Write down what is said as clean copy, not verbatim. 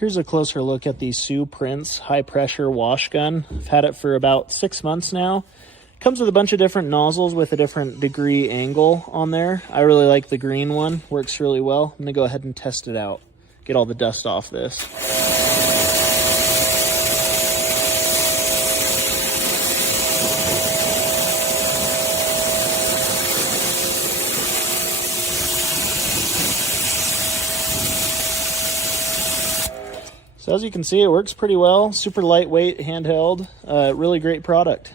Here's a closer look at the Sooprinse high pressure wash gun. I've had it for about 6 months now. Comes with a bunch of different nozzles with a different degree angle on there. I really like the green one, works really well. I'm gonna go ahead and test it out. Get all the dust off this. So as you can see, it works pretty well. Super lightweight, handheld, really great product.